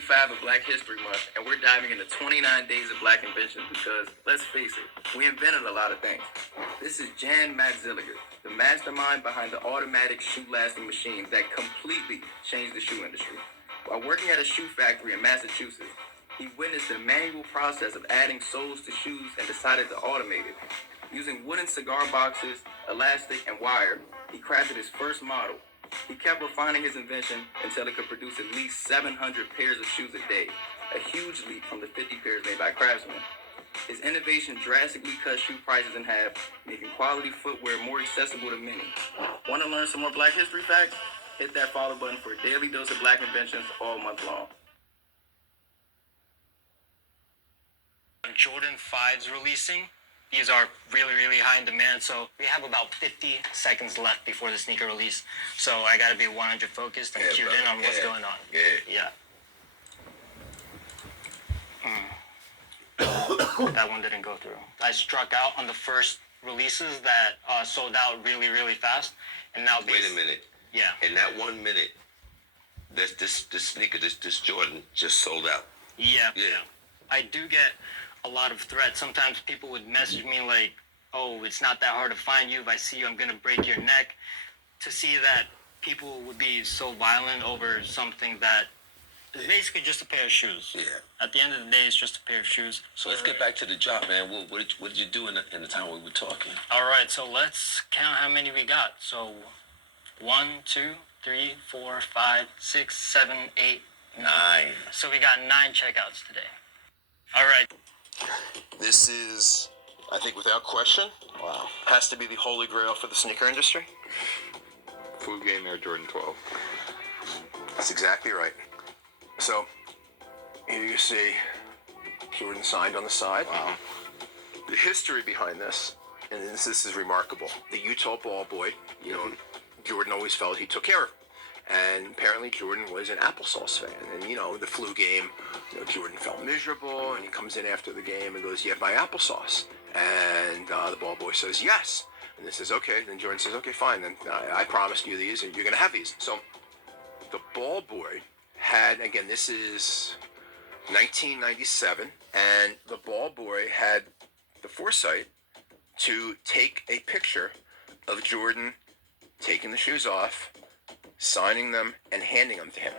5 of Black History Month, and we're diving into 29 days of Black inventions because, let's face it, we invented a lot of things. This is Jan Matzilliger, the mastermind behind the automatic shoe-lasting machines that completely changed the shoe industry. While working at a shoe factory in Massachusetts, he witnessed the manual process of adding soles to shoes and decided to automate it. Using wooden cigar boxes, elastic, and wire, he crafted his first model. He kept refining his invention until it could produce at least 700 pairs of shoes a day, a huge leap from the 50 pairs made by craftsmen. His innovation drastically cut shoe prices in half, making quality footwear more accessible to many. Want to learn some more Black History facts? Hit that follow button for a daily dose of Black inventions all month long. Jordan 5's releasing. These are really, really high in demand, so we have about 50 seconds left before the sneaker release. So I gotta be 100 focused and cued in on what's going on. Yeah. That one didn't go through. I struck out on the first releases that sold out really, really fast, and now Wait a minute. Yeah. In that 1 minute, this sneaker, this Jordan just sold out. Yeah. Yeah. I do get a lot of threats. Sometimes people would message me like, oh, it's not that hard to find you. If I see you, I'm going to break your neck. To see that people would be so violent over something that is basically just a pair of shoes. Yeah. At the end of the day, it's just a pair of shoes. So let's get back to the job, man. What did you do in the time we were talking? All right, so let's count how many we got. So 1, 2, 3, 4, 5, 6, 7, 8, 9. So we got 9 checkouts today. All right. This is, I think without question, has to be the holy grail for the sneaker industry. Food Game Air Jordan 12. That's exactly right. So, here you see Jordan signed on the side. Wow. The history behind this, and this is remarkable. The Utah ball boy, Jordan always felt he took care of. And apparently Jordan was an applesauce fan. And, the flu game, Jordan felt miserable, and he comes in after the game and goes, you have my applesauce? And the ball boy says, yes. And this says, okay. Then Jordan says, okay, fine. Then I promised you these, and you're going to have these. So the ball boy had, again, this is 1997, and the ball boy had the foresight to take a picture of Jordan taking the shoes off, signing them, and handing them to him.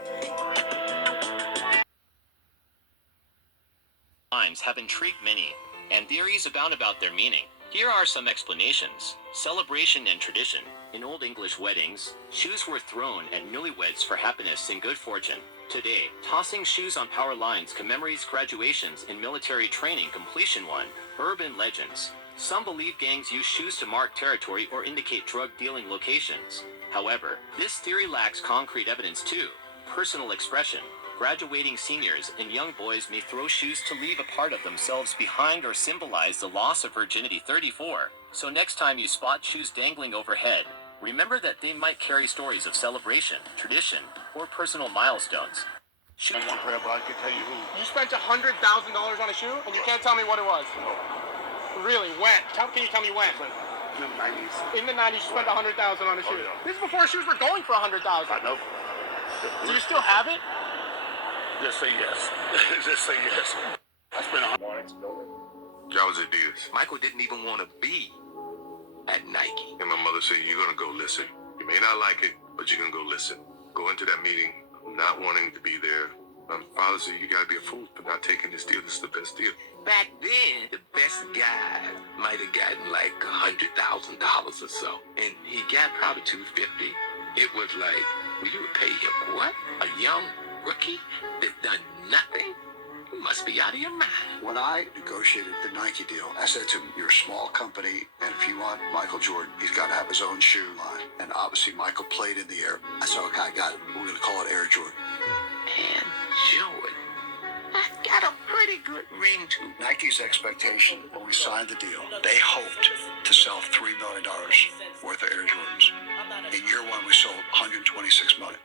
Lines have intrigued many, and theories abound about their meaning. Here are some explanations. Celebration and tradition. In Old English weddings, shoes were thrown at newlyweds for happiness and good fortune. Today, tossing shoes on power lines commemorates graduations in military training completion. 1. Urban legends. Some believe gangs use shoes to mark territory or indicate drug dealing locations. However, this theory lacks concrete evidence. 2. Personal expression. Graduating seniors and young boys may throw shoes to leave a part of themselves behind or symbolize the loss of virginity. 34. So next time you spot shoes dangling overhead, remember that they might carry stories of celebration, tradition, or personal milestones. I can tell you who. You spent $100,000 on a shoe, and you can't tell me what it was? Really? When? Can you tell me when? In the 90s. In the 90s, you spent $100,000 on a shoe. Oh, yeah. This is before shoes were going for $100,000. I know. Do you still have it? Just say yes. Just say yes. I spent $100. That was Adidas. Michael didn't even want to be at Nike. And my mother said, you're going to go listen. You may not like it, but you're going to go listen. Go into that meeting not wanting to be there. My father said, you got to be a fool for not taking this deal. This is the best deal. Back then, the best guy might have gotten like $100,000 or so. And he got probably $250. It was like, well, you would pay him what? A young rookie that done nothing? You must be out of your mind. When I negotiated the Nike deal, I said to him, you're a small company, and if you want Michael Jordan, he's got to have his own shoe line. And obviously, Michael played in the air. I said, okay, I got it. We're going to call it Air Jordan. And Jordan, that got a pretty good ring to it. Nike's expectation when we signed the deal, they hoped to sell $3 million worth of Air Jordans. In year one, we sold $126 million.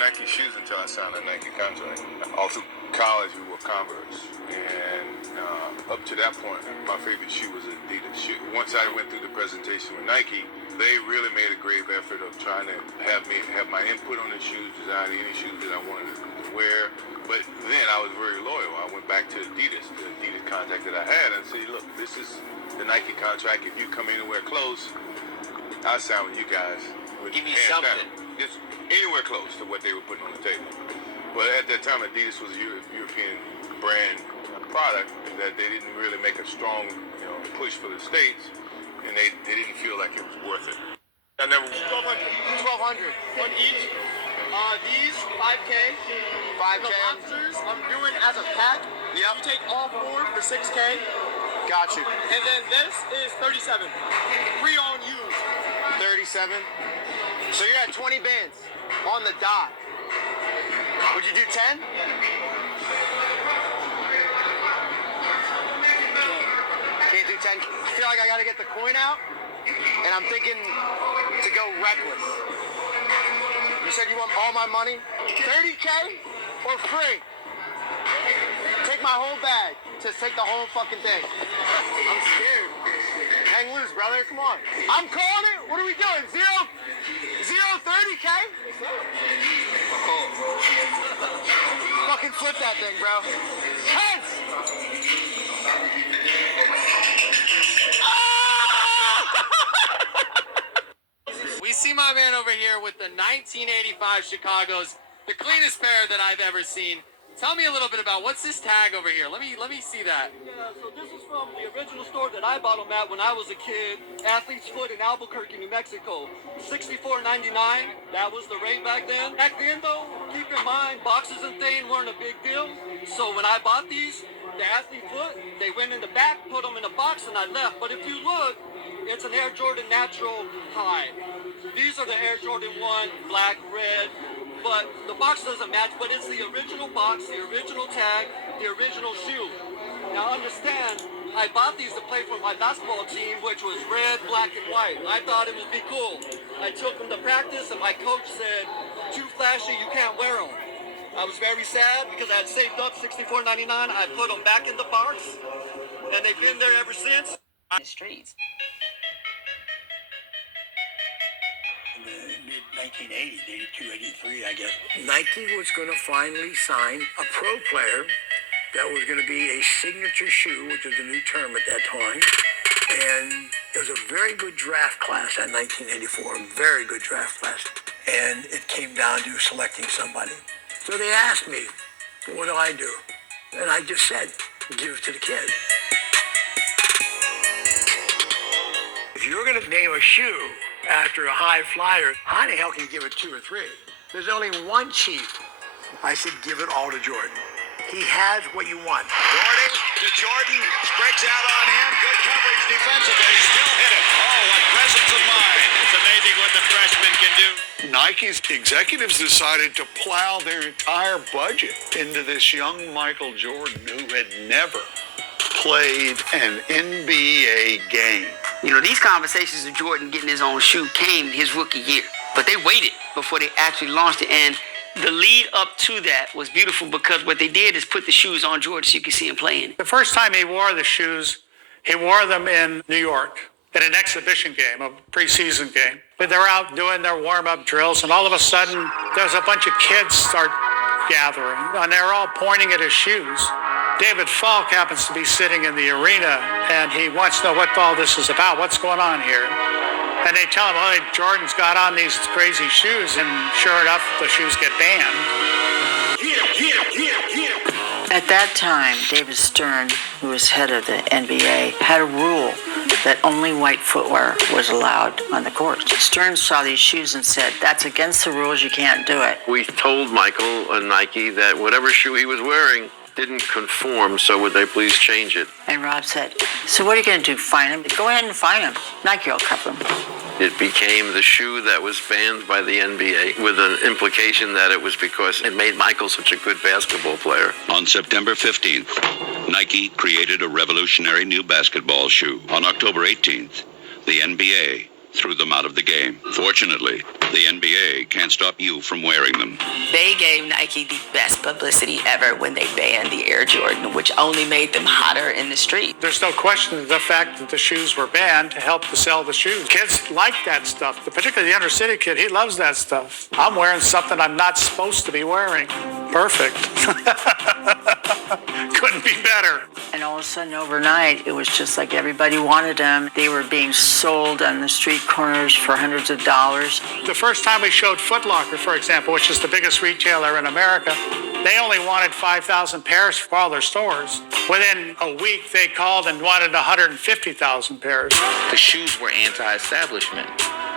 Nike shoes until I signed a Nike contract. All through college, we wore Converse. And up to that point, my favorite shoe was Adidas shoe. Once I went through the presentation with Nike, they really made a grave effort of trying to have me have my input on the shoes, design any shoes that I wanted to wear. But then I was very loyal. I went back to Adidas, the Adidas contract that I had, and said, look, this is the Nike contract. If you come anywhere close, I'll sign with you guys. Give me hands something. down. Just anywhere close to what they were putting on the table. But at that time, Adidas was a European brand product that they didn't really make a strong push for the States, and they didn't feel like it was worth it. I never... 1,200 on each. These 5K. 5K. The monsters I'm doing as a pack. Yep. You take all 4 for 6K. Got you. And then this is 37. Pre-owned used. 37. So you're at 20 bands on the dot. Would you do 10? Can't do 10. I feel like I gotta get the coin out, and I'm thinking to go reckless. You said you want all my money? 30K or free? Take my whole bag. Just take the whole fucking thing. I'm scared. Hang loose, brother. Come on. I'm calling it. What are we doing? 30K? Fucking flip that thing, bro. Heads! We see my man over here with the 1985 Chicago's, the cleanest pair that I've ever seen. Tell me a little bit about what's this tag over here. Let me see that. Yeah, so this is from the original store that I bought them at when I was a kid. Athlete's Foot in Albuquerque, New Mexico. $64.99. That was the rate back then. Back then, though, keep in mind, boxes and things weren't a big deal. So when I bought these, the Athlete Foot, they went in the back, put them in a box, and I left. But if you look, it's an Air Jordan Natural High. These are the Air Jordan 1, black, red. But the box doesn't match, but it's the original box, the original tag, the original shoe. Now understand, I bought these to play for my basketball team, which was red, black, and white. I thought it would be cool. I took them to practice, and my coach said, too flashy, you can't wear them. I was very sad because I had saved up $64.99. I put them back in the box, and they've been there ever since. The streets. In the mid-1980s, 82, 83, I guess, Nike was going to finally sign a pro player that was going to be a signature shoe, which was a new term at that time. And it was a very good draft class at 1984, a very good draft class. And it came down to selecting somebody. So they asked me, what do I do? And I just said, give it to the kid. If you're going to name a shoe after a high flyer, how the hell can you give it 2 or 3? There's only one chief. I said, give it all to Jordan. He has what you want. Jordan to Jordan, spreads out on him. Good coverage defensively. Still hit it. Oh, what presence of mind. It's amazing what the freshman can do. Nike's executives decided to plow their entire budget into this young Michael Jordan who had never played an NBA game. You know, these conversations of Jordan getting his own shoe came his rookie year. But they waited before they actually launched it. And the lead up to that was beautiful because what they did is put the shoes on Jordan so you could see him playing. The first time he wore the shoes, he wore them in New York at an exhibition game, a preseason game. But they're out doing their warm-up drills, and all of a sudden, there's a bunch of kids start gathering, and they're all pointing at his shoes. David Falk happens to be sitting in the arena, and he wants to know what all this is about. What's going on here? And they tell him, oh, Jordan's got on these crazy shoes, and sure enough, the shoes get banned. At that time, David Stern, who was head of the NBA, had a rule that only white footwear was allowed on the court. Stern saw these shoes and said, that's against the rules, you can't do it. We told Michael and Nike that whatever shoe he was wearing didn't conform, so would they please change it? And Rob said, so what are you going to do, fine him? Go ahead and fine him. Nike will cover him. It became the shoe that was banned by the NBA with an implication that it was because it made Michael such a good basketball player. On September 15th, Nike created a revolutionary new basketball shoe. On October 18th, the NBA threw them out of the game. Fortunately, The NBA can't stop you from wearing them. They gave Nike the best publicity ever when they banned the Air Jordan, which only made them hotter in the street. There's no question the fact that the shoes were banned helped to sell the shoes. Kids like that stuff, particularly the inner city kid. He loves that stuff. I'm wearing something I'm not supposed to be wearing. Perfect. Couldn't be better. And all of a sudden, overnight, it was just like everybody wanted them. They were being sold on the street corners for hundreds of dollars. The first time we showed Foot Locker, for example, which is the biggest retailer in America, they only wanted 5,000 pairs for all their stores. Within a week, they called and wanted 150,000 pairs. The shoes were anti-establishment.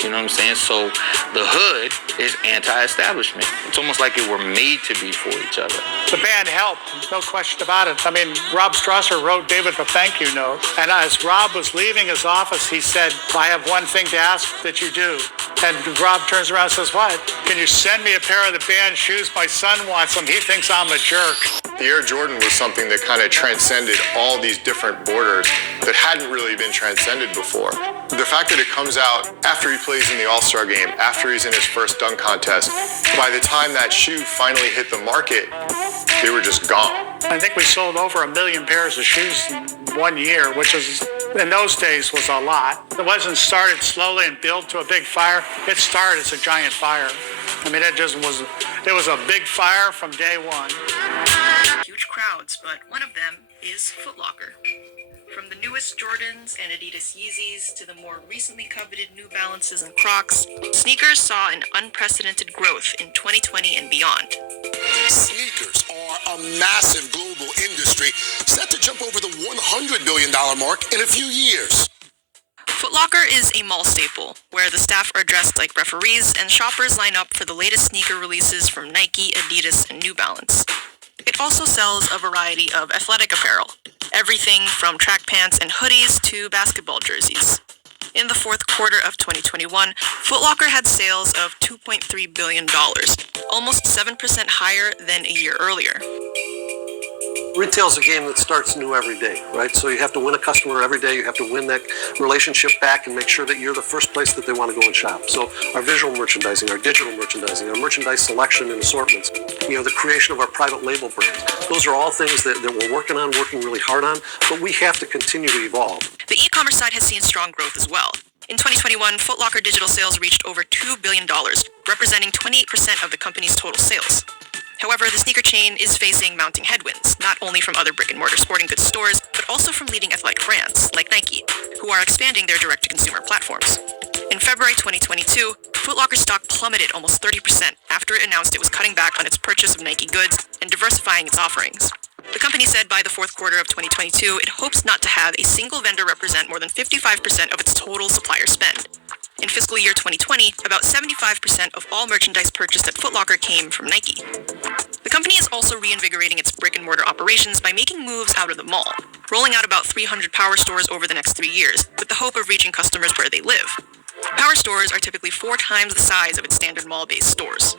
You know what I'm saying? So the hood is anti-establishment. It's almost like it were made to be for each other. The band helped, no question about it. I mean, Rob Strasser wrote David a thank you note. And as Rob was leaving his office, he said, I have one thing to ask that you do. And Rob turns around and says, what? Can you send me a pair of the band shoes? My son wants them. He thinks I'm a jerk. The Air Jordan was something that kind of transcended all these different borders that hadn't really been transcended before. The fact that it comes out after he plays in the All-Star game, after he's in his first dunk contest, by the time that shoe finally hit the market, they were just gone. I think we sold over 1 million pairs of shoes in 1 year, which is, in those days, was a lot. It wasn't started slowly and built to a big fire. It started as a giant fire. I mean, it was a big fire from day one. Huge crowds, but one of them is Foot Locker. From the newest Jordans and Adidas Yeezys to the more recently coveted New Balances and Crocs, sneakers saw an unprecedented growth in 2020 and beyond. Sneakers are a massive global industry set to jump over the $100 billion mark in a few years. Foot Locker is a mall staple, where the staff are dressed like referees and shoppers line up for the latest sneaker releases from Nike, Adidas, and New Balance. It also sells a variety of athletic apparel, everything from track pants and hoodies to basketball jerseys. In the fourth quarter of 2021, Foot Locker had sales of $2.3 billion, almost 7% higher than a year earlier. Retail's a game that starts new every day, right? So you have to win a customer every day. You have to win that relationship back and make sure that you're the first place that they want to go and shop. So our visual merchandising, our digital merchandising, our merchandise selection and assortments, the creation of our private label brands. Those are all things that we're working on, working really hard on, but we have to continue to evolve. The e-commerce side has seen strong growth as well. In 2021, Foot Locker digital sales reached over $2 billion, representing 28% of the company's total sales. However, the sneaker chain is facing mounting headwinds, not only from other brick-and-mortar sporting goods stores, but also from leading athletic brands like Nike, who are expanding their direct-to-consumer platforms. In February 2022, Foot Locker's stock plummeted almost 30% after it announced it was cutting back on its purchase of Nike goods and diversifying its offerings. The company said by the fourth quarter of 2022, it hopes not to have a single vendor represent more than 55% of its total supplier spend. In fiscal year 2020, about 75% of all merchandise purchased at Foot Locker came from Nike. The company is also reinvigorating its brick-and-mortar operations by making moves out of the mall, rolling out about 300 power stores over the next 3 years, with the hope of reaching customers where they live. Power stores are typically 4 times the size of its standard mall-based stores.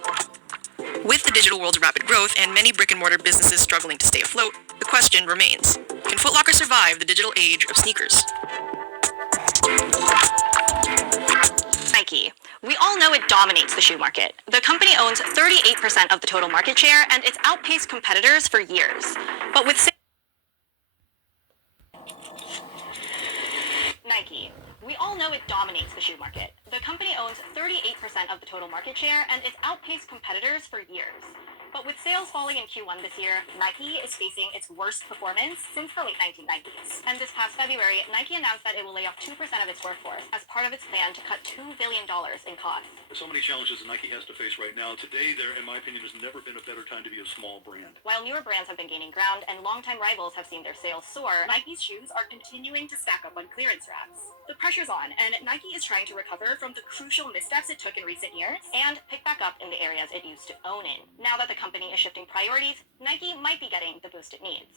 With the digital world's rapid growth and many brick-and-mortar businesses struggling to stay afloat, the question remains, can Foot Locker survive the digital age of sneakers? Nike. We all know it dominates the shoe market. The company owns 38% of the total market share, and it's outpaced competitors for years. But with Nike. We all know it dominates the shoe market. The company owns 38% of the total market share, and it's outpaced competitors for years. But with sales falling in Q1 this year, Nike is facing its worst performance since the late 1990s. And this past February, Nike announced that it will lay off 2% of its workforce as part of its plan to cut $2 billion in costs. There's so many challenges that Nike has to face right now. Today, there, in my opinion, has never been a better time to be a small brand. While newer brands have been gaining ground and longtime rivals have seen their sales soar, Nike's shoes are continuing to stack up on clearance racks. The pressure's on, and Nike is trying to recover from the crucial missteps it took in recent years and pick back up in the areas it used to own in. Now that the company is shifting priorities, Nike might be getting the boost it needs.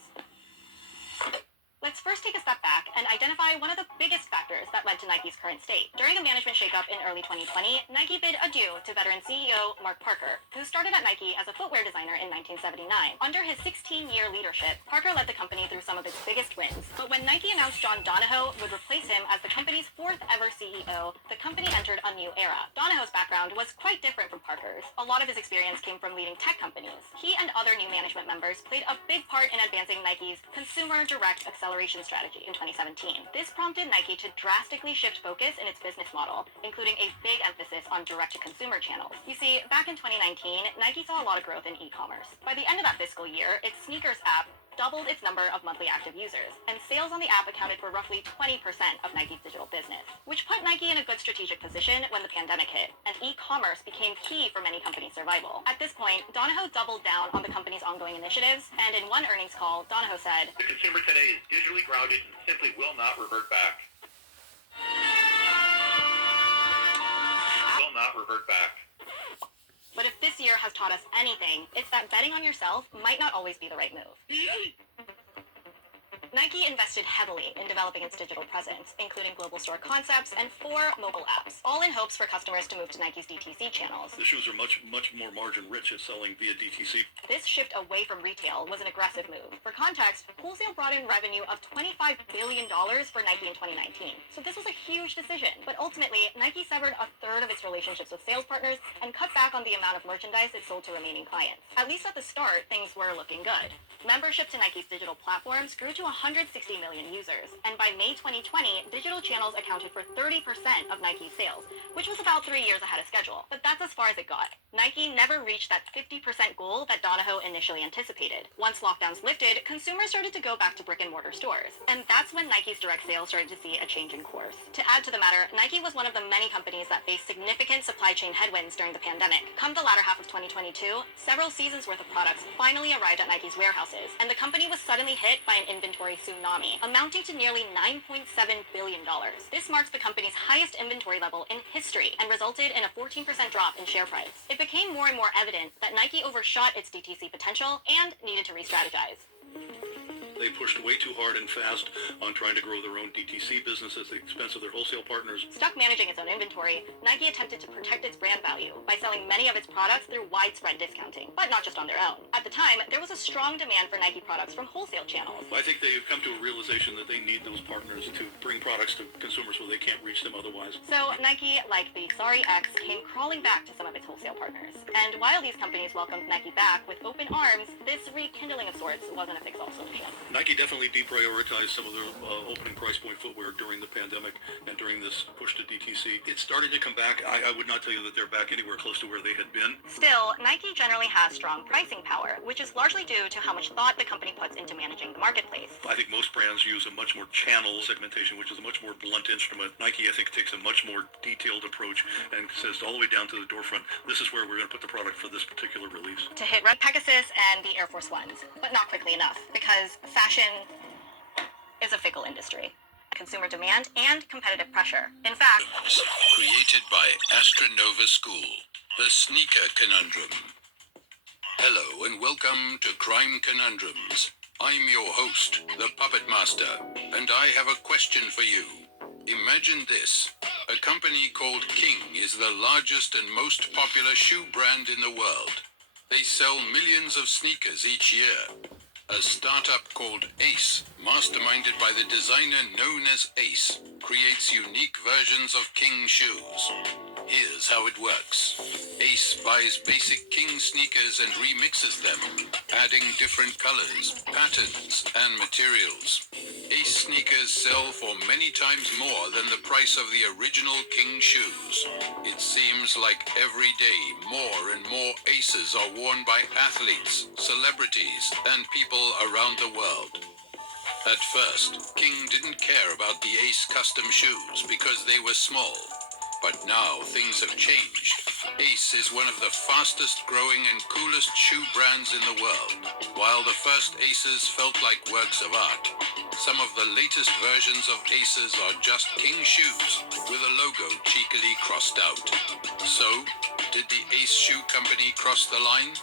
Let's first take a step back and identify one of the biggest factors that led to Nike's current state. During a management shakeup in early 2020, Nike bid adieu to veteran CEO Mark Parker, who started at Nike as a footwear designer in 1979. Under his 16-year leadership, Parker led the company through some of its biggest wins. But when Nike announced John Donahoe would replace him as the company's fourth ever CEO, the company entered a new era. Donahoe's background was quite different from Parker's. A lot of his experience came from leading tech companies. He and other new management members played a big part in advancing Nike's consumer direct acceleration strategy in 2017. This prompted Nike to drastically shift focus in its business model, including a big emphasis on direct-to-consumer channels. You see, back in 2019, Nike saw a lot of growth in e-commerce. By the end of that fiscal year, its sneakers app doubled its number of monthly active users, and sales on the app accounted for roughly 20% of Nike's digital business, which put Nike in a good strategic position when the pandemic hit, and e-commerce became key for many companies' survival. At this point, Donahoe doubled down on the company's ongoing initiatives, and in one earnings call, Donahoe said, "The consumer today is digitally grounded and simply will not revert back. Will not revert back." But if this year has taught us anything, it's that betting on yourself might not always be the right move. Nike invested heavily in developing its digital presence, including global store concepts and 4 mobile apps, all in hopes for customers to move to Nike's DTC channels. The shoes are much more margin rich at selling via DTC. This shift away from retail was an aggressive move. For context, wholesale brought in revenue of $25 billion for Nike in 2019. So this was a huge decision. But ultimately, Nike severed a third of its relationships with sales partners and cut back on the amount of merchandise it sold to remaining clients. At least at the start, things were looking good. Membership to Nike's digital platforms grew to 160 million users, and by May 2020, digital channels accounted for 30% of Nike's sales, which was about 3 years ahead of schedule. But that's as far as it got. Nike never reached that 50% goal that Donahoe initially anticipated. Once lockdowns lifted, consumers started to go back to brick-and-mortar stores, and that's when Nike's direct sales started to see a change in course. To add to the matter, Nike was one of the many companies that faced significant supply chain headwinds during the pandemic. Come the latter half of 2022, several seasons worth of products finally arrived at Nike's warehouses, and the company was suddenly hit by an inventory tsunami, amounting to nearly $9.7 billion. This marks the company's highest inventory level in history and resulted in a 14% drop in share price. It became more and more evident that Nike overshot its DTC potential and needed to re-strategize. They pushed way too hard and fast on trying to grow their own DTC business at the expense of their wholesale partners. Stuck managing its own inventory, Nike attempted to protect its brand value by selling many of its products through widespread discounting, but not just on their own. At the time, there was a strong demand for Nike products from wholesale channels. I think they've come to a realization that they need those partners to bring products to consumers where they can't reach them otherwise. So Nike, like the Sorry X, came crawling back to some of its wholesale partners. And while these companies welcomed Nike back with open arms, this rekindling of sorts wasn't a fix-all solution. Nike definitely deprioritized some of their opening price point footwear during the pandemic and during this push to DTC. It started to come back. I would not tell you that they're back anywhere close to where they had been. Still, Nike generally has strong pricing power, which is largely due to how much thought the company puts into managing the marketplace. I think most brands use a much more channel segmentation, which is a much more blunt instrument. Nike, I think, takes a much more detailed approach and says all the way down to the doorfront, this is where we're going to put the product for this particular release. To hit Red Pegasus and the Air Force Ones, but not quickly enough, because fashion is a fickle industry. Consumer demand and competitive pressure. In fact, Created by Astronova School, the Sneaker Conundrum. Hello and welcome to Crime Conundrums. I'm your host, the Puppet Master, and I have a question for you. Imagine this. A company called King is the largest and most popular shoe brand in the world. They sell millions of sneakers each year. A startup called Ace, masterminded by the designer known as Ace, creates unique versions of King shoes. Here's how it works. Ace buys basic King sneakers and remixes them, adding different colors, patterns, and materials. Ace sneakers sell for many times more than the price of the original King shoes. It seems like every day more and more Aces are worn by athletes, celebrities, and people around the world. At first, King didn't care about the Ace custom shoes because they were small. But now things have changed. Ace is one of the fastest growing and coolest shoe brands in the world. While the first Aces felt like works of art, some of the latest versions of Aces are just King shoes with a logo cheekily crossed out. So, did the Ace Shoe Company cross the line?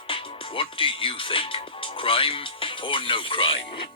What do you think? Crime or no crime?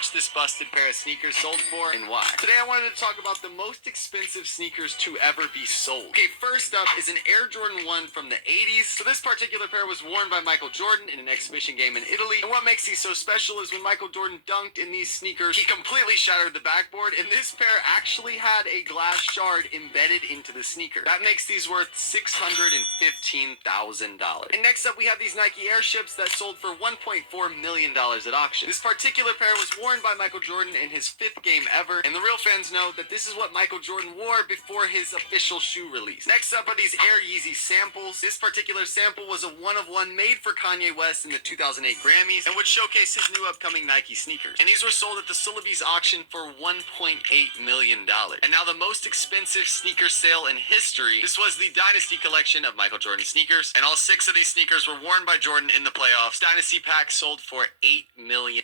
much this busted pair of sneakers sold for and why. Today I wanted to talk about the most expensive sneakers to ever be sold. Okay, first up is an Air Jordan 1 from the 80s. So this particular pair was worn by Michael Jordan in an exhibition game in Italy. And what makes these so special is when Michael Jordan dunked in these sneakers, he completely shattered the backboard, and this pair actually had a glass shard embedded into the sneaker. That makes these worth $615,000. And next up we have these Nike Airships that sold for $1.4 million at auction. This particular pair was worn by Michael Jordan in his 5th game ever, and the real fans know that this is what Michael Jordan wore before his official shoe release. Next up are these Air Yeezy samples. This particular sample was a one-of-one made for Kanye West in the 2008 Grammys and would showcase his new upcoming Nike sneakers. And these were sold at the Sotheby's auction for $1.8 million. And now the most expensive sneaker sale in history. This was the Dynasty collection of Michael Jordan sneakers, and all 6 of these sneakers were worn by Jordan in the playoffs. Dynasty pack sold for $8 million.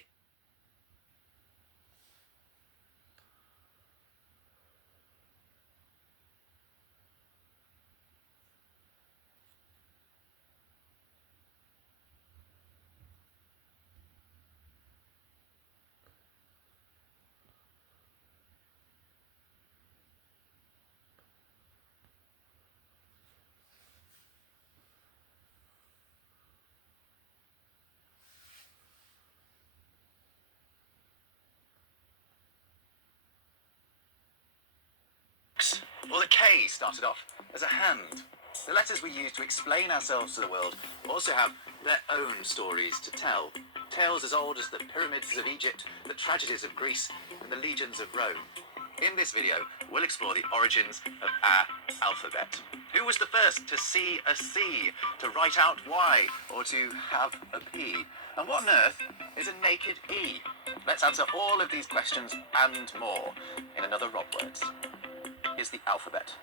Well, the K started off as a hand. The letters we use to explain ourselves to the world also have their own stories to tell. Tales as old as the pyramids of Egypt, the tragedies of Greece, and the legions of Rome. In this video, we'll explore the origins of our alphabet. Who was the first to see a C, to write out Y, or to have a P? And what on earth is a naked E? Let's answer all of these questions and more in another Rob Words. Is the alphabet.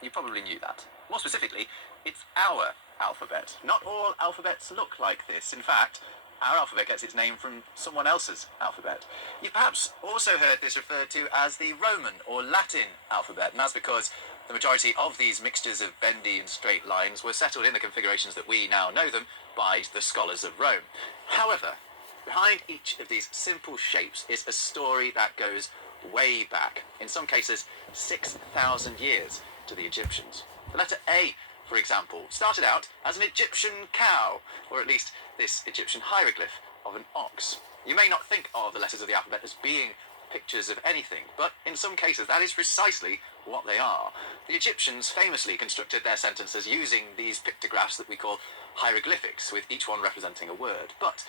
You probably knew that. More specifically, it's our alphabet. Not all alphabets look like this. In fact, our alphabet gets its name from someone else's alphabet. You've perhaps also heard this referred to as the Roman or Latin alphabet, and that's because the majority of these mixtures of bendy and straight lines were settled in the configurations that we now know them by the scholars of Rome. However, behind each of these simple shapes is a story that goes way back, in some cases 6,000 years, to the Egyptians. The letter A, for example, started out as an Egyptian cow, or at least this Egyptian hieroglyph of an ox. You may not think of the letters of the alphabet as being pictures of anything, but in some cases that is precisely what they are. The Egyptians famously constructed their sentences using these pictographs that we call hieroglyphics, with each one representing a word. But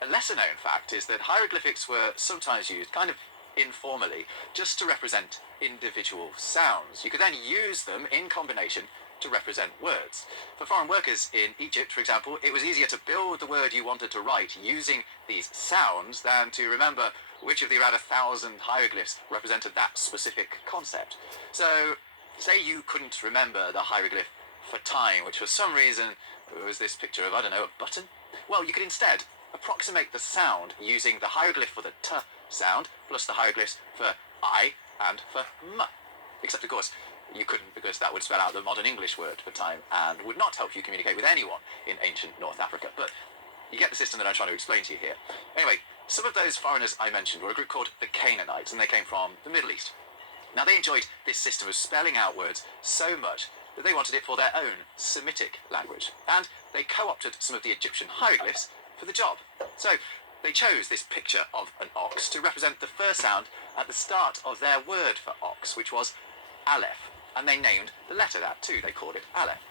a lesser known fact is that hieroglyphics were sometimes used kind of informally, just to represent individual sounds. You could then use them in combination to represent words. For foreign workers in Egypt, for example, it was easier to build the word you wanted to write using these sounds than to remember which of the around 1,000 hieroglyphs represented that specific concept. So, say you couldn't remember the hieroglyph for time, which for some reason was this picture of, I don't know, a button? Well, you could instead approximate the sound using the hieroglyph for the T sound plus the hieroglyphs for I and for M. Except, of course, you couldn't, because that would spell out the modern English word for time and would not help you communicate with anyone in ancient North Africa. But you get the system that I'm trying to explain to you here. Anyway, some of those foreigners I mentioned were a group called the Canaanites, and they came from the Middle East. Now, they enjoyed this system of spelling out words so much that they wanted it for their own Semitic language, and they co-opted some of the Egyptian hieroglyphs for the job. So they chose this picture of an ox to represent the first sound at the start of their word for ox, which was Aleph, and they named the letter that too. They called it Aleph.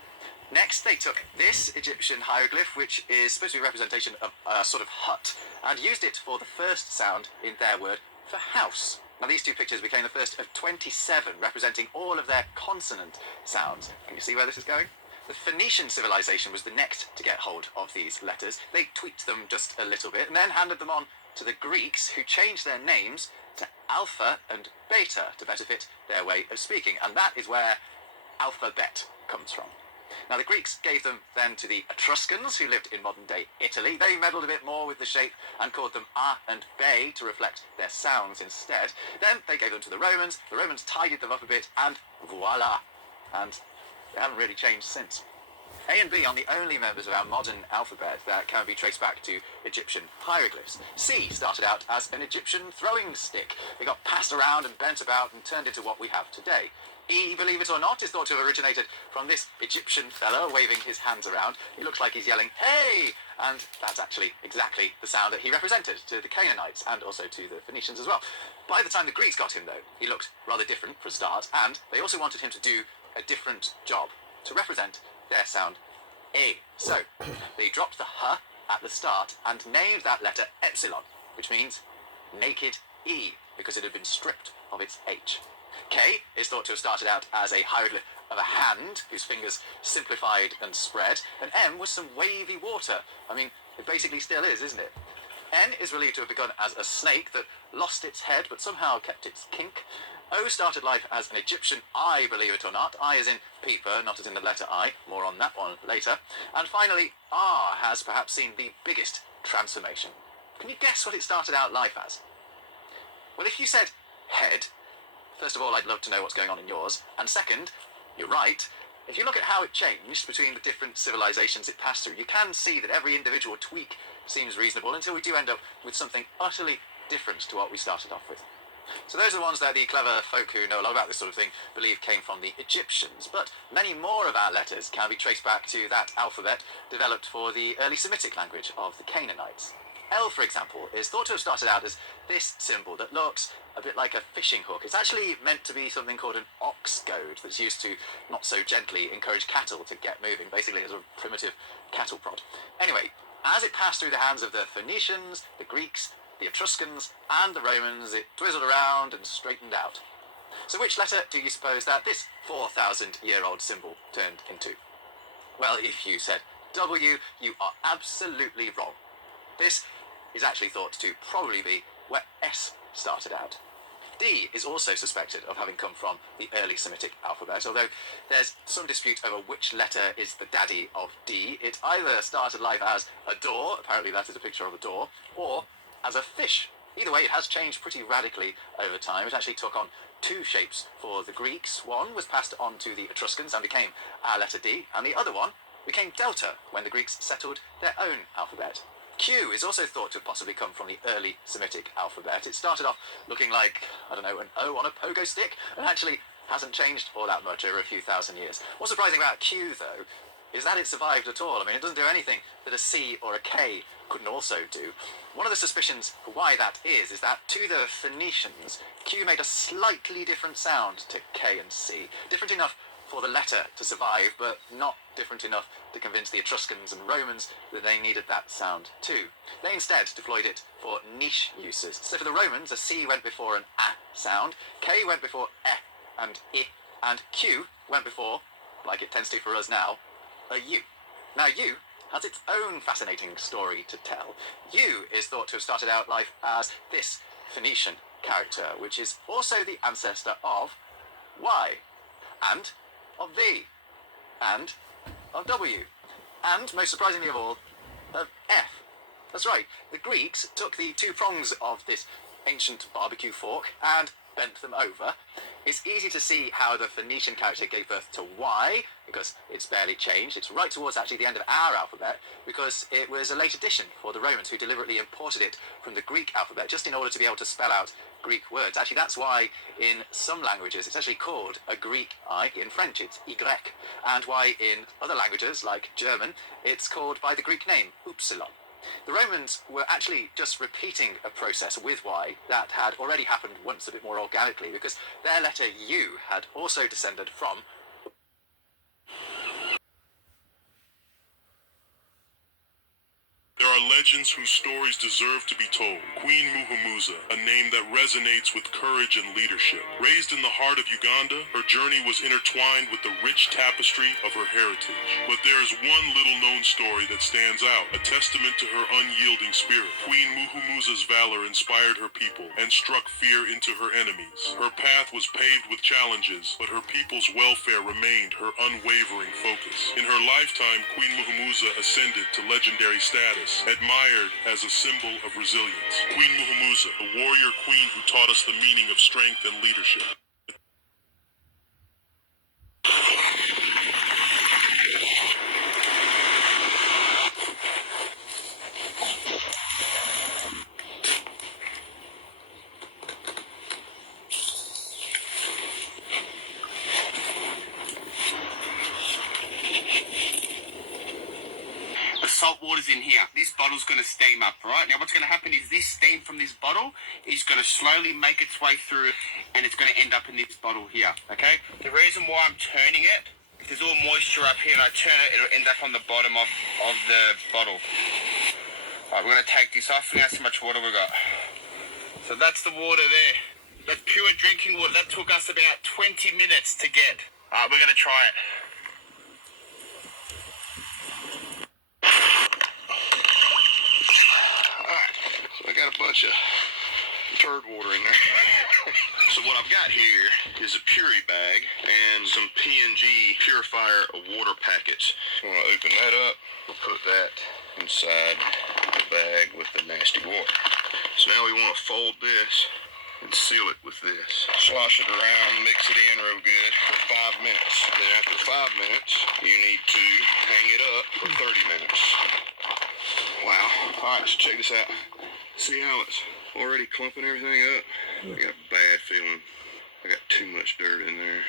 Next, they took this Egyptian hieroglyph, which is supposed to be a representation of a sort of hut, and used it for the first sound in their word for house. Now, these two pictures became the first of 27 representing all of their consonant sounds. Can you see where this is going? The Phoenician civilization was the next to get hold of these letters. They tweaked them just a little bit and then handed them on to the Greeks, who changed their names to Alpha and Beta to better fit their way of speaking. And that is where alphabet comes from. Now, the Greeks gave them then to the Etruscans, who lived in modern-day Italy. They meddled a bit more with the shape and called them A and Be to reflect their sounds instead. Then they gave them to the Romans. The Romans tidied them up a bit, and voila. And they haven't really changed since. A and B are the only members of our modern alphabet that can be traced back to Egyptian hieroglyphs. C started out as an Egyptian throwing stick. It got passed around and bent about and turned into what we have today. E, believe it or not, is thought to have originated from this Egyptian fella waving his hands around. He looks like he's yelling, "Hey!" And that's actually exactly the sound that he represented to the Canaanites and also to the Phoenicians as well. By the time the Greeks got him, though, he looked rather different for a start, and they also wanted him to do a different job to represent their sound A. So, they dropped the H at the start and named that letter Epsilon, which means naked E, because it had been stripped of its H. K is thought to have started out as a hieroglyph of a hand whose fingers simplified and spread, and M was some wavy water. I mean, it basically still is, isn't it? N is believed to have begun as a snake that lost its head but somehow kept its kink. O started life as an Egyptian eye, believe it or not. I as in peeper, not as in the letter I. More on that one later. And finally, R has perhaps seen the biggest transformation. Can you guess what it started out life as? Well, if you said head, first of all, I'd love to know what's going on in yours. And second, you're right. If you look at how it changed between the different civilizations it passed through, you can see that every individual tweak seems reasonable until we do end up with something utterly different to what we started off with. So those are the ones that the clever folk who know a lot about this sort of thing believe came from the Egyptians, but many more of our letters can be traced back to that alphabet developed for the early Semitic language of the Canaanites. L, for example, is thought to have started out as this symbol that looks a bit like a fishing hook. It's actually meant to be something called an ox goad that's used to, not so gently, encourage cattle to get moving, basically as a primitive cattle prod. Anyway, as it passed through the hands of the Phoenicians, the Greeks, the Etruscans, and the Romans, it twizzled around and straightened out. So which letter do you suppose that this 4,000-year-old symbol turned into? Well, if you said W, you are absolutely wrong. This is actually thought to probably be where S started out. D is also suspected of having come from the early Semitic alphabet, although there's some dispute over which letter is the daddy of D. It either started life as a door, apparently that is a picture of a door, or as a fish. Either way, it has changed pretty radically over time. It actually took on two shapes for the Greeks. One was passed on to the Etruscans and became our letter D, and the other one became delta when the Greeks settled their own alphabet. Q is also thought to have possibly come from the early Semitic alphabet. It started off looking like, I don't know, an O on a pogo stick, and actually hasn't changed all that much over a few thousand years. What's surprising about Q, though, is that it survived at all. I mean, it doesn't do anything that a C or a K couldn't also do. One of the suspicions for why that is that to the Phoenicians, Q made a slightly different sound to K and C. Different enough for the letter to survive, but not different enough to convince the Etruscans and Romans that they needed that sound too. They instead deployed it for niche uses. So for the Romans, a C went before an A sound, K went before E and I, and Q went before, like it tends to for us now, a U. Now U has its own fascinating story to tell. U is thought to have started out life as this Phoenician character, which is also the ancestor of Y, and of V, and of W, and, most surprisingly of all, of F. That's right, the Greeks took the two prongs of this ancient barbecue fork and bent them over. It's easy to see how the Phoenician character gave birth to Y, because it's barely changed. It's right towards actually the end of our alphabet, because it was a late addition for the Romans, who deliberately imported it from the Greek alphabet, just in order to be able to spell out Greek words. Actually, that's why in some languages it's actually called a Greek I. In French, it's Y, and why in other languages, like German, it's called by the Greek name, Upsilon. The Romans were actually just repeating a process with Y that had already happened once a bit more organically, because their letter U had also descended from There are legends whose stories deserve to be told. Queen Muhumuza, a name that resonates with courage and leadership. Raised in the heart of Uganda, her journey was intertwined with the rich tapestry of her heritage. But there is one little-known story that stands out, a testament to her unyielding spirit. Queen Muhumuza's valor inspired her people and struck fear into her enemies. Her path was paved with challenges, but her people's welfare remained her unwavering focus. In her lifetime, Queen Muhumuza ascended to legendary status, admired as a symbol of resilience. Queen Muhumuza, a warrior queen who taught us the meaning of strength and leadership. salt water's in here. This bottle's going to steam up, right? Now what's going to happen is this steam from this bottle is going to slowly make its way through and it's going to end up in this bottle here, okay? The reason why I'm turning it, if there's all moisture up here and I turn it, it'll end up on the bottom of the bottle. Alright, we're going to take this off. Now see how much water we got. So that's the water there. That's pure drinking water. That took us about 20 minutes to get. Alright, we're going to try it. Alright, so I got a bunch of turd water in there. So what I've got here is a puree bag and some P&G purifier of water packets. I'm going to open that up. We'll put that inside the bag with the nasty water. So now we want to fold this and seal it with this. Slosh it around, mix it in real good for 5 minutes. Then after 5 minutes, you need to hang it up for 30 minutes. Wow. Alright, so check this out. See how it's already clumping everything up? I got a bad feeling. I got too much dirt in there.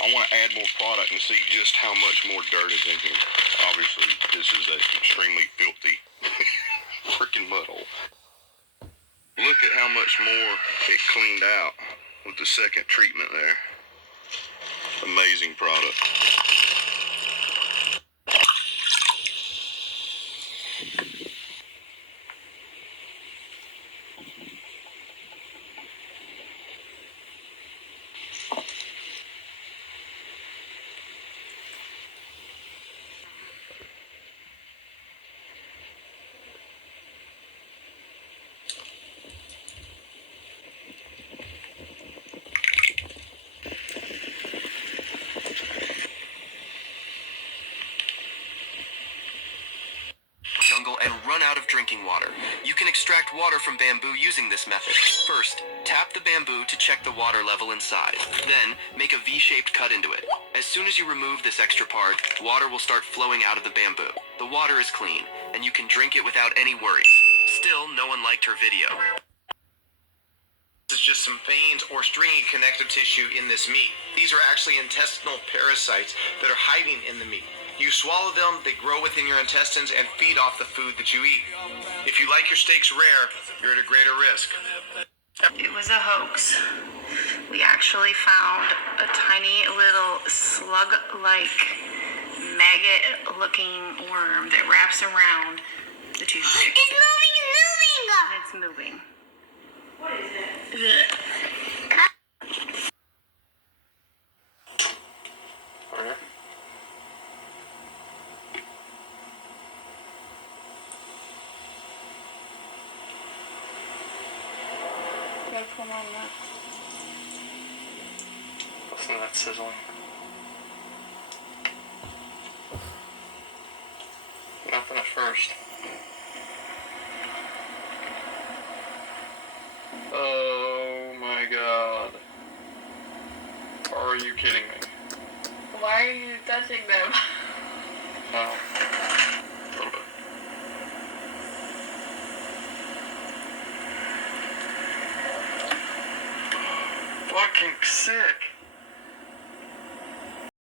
I want to add more product and see just how much more dirt is in here. Obviously, this is an extremely filthy freaking mud hole. Look at how much more it cleaned out with the second treatment there. Amazing product. Jungle and run out of drinking water. You can extract water from bamboo using this method. First, tap the bamboo to check the water level inside. Then, make a V-shaped cut into it. As soon as you remove this extra part, water will start flowing out of the bamboo. The water is clean, and you can drink it without any worries. Still, no one liked her video. This is just some veins or stringy connective tissue in this meat. These are actually intestinal parasites that are hiding in the meat. You swallow them, they grow within your intestines and feed off the food that you eat. If you like your steaks rare, you're at a greater risk. It was a hoax. We actually found a tiny little slug-like maggot-looking worm that wraps around the toothpick. It's moving! It's moving. What is it? Listen to that sizzling. Nothing at first. Oh my god. Are you kidding me? Why are you touching them? No. A little bit. Fucking sick.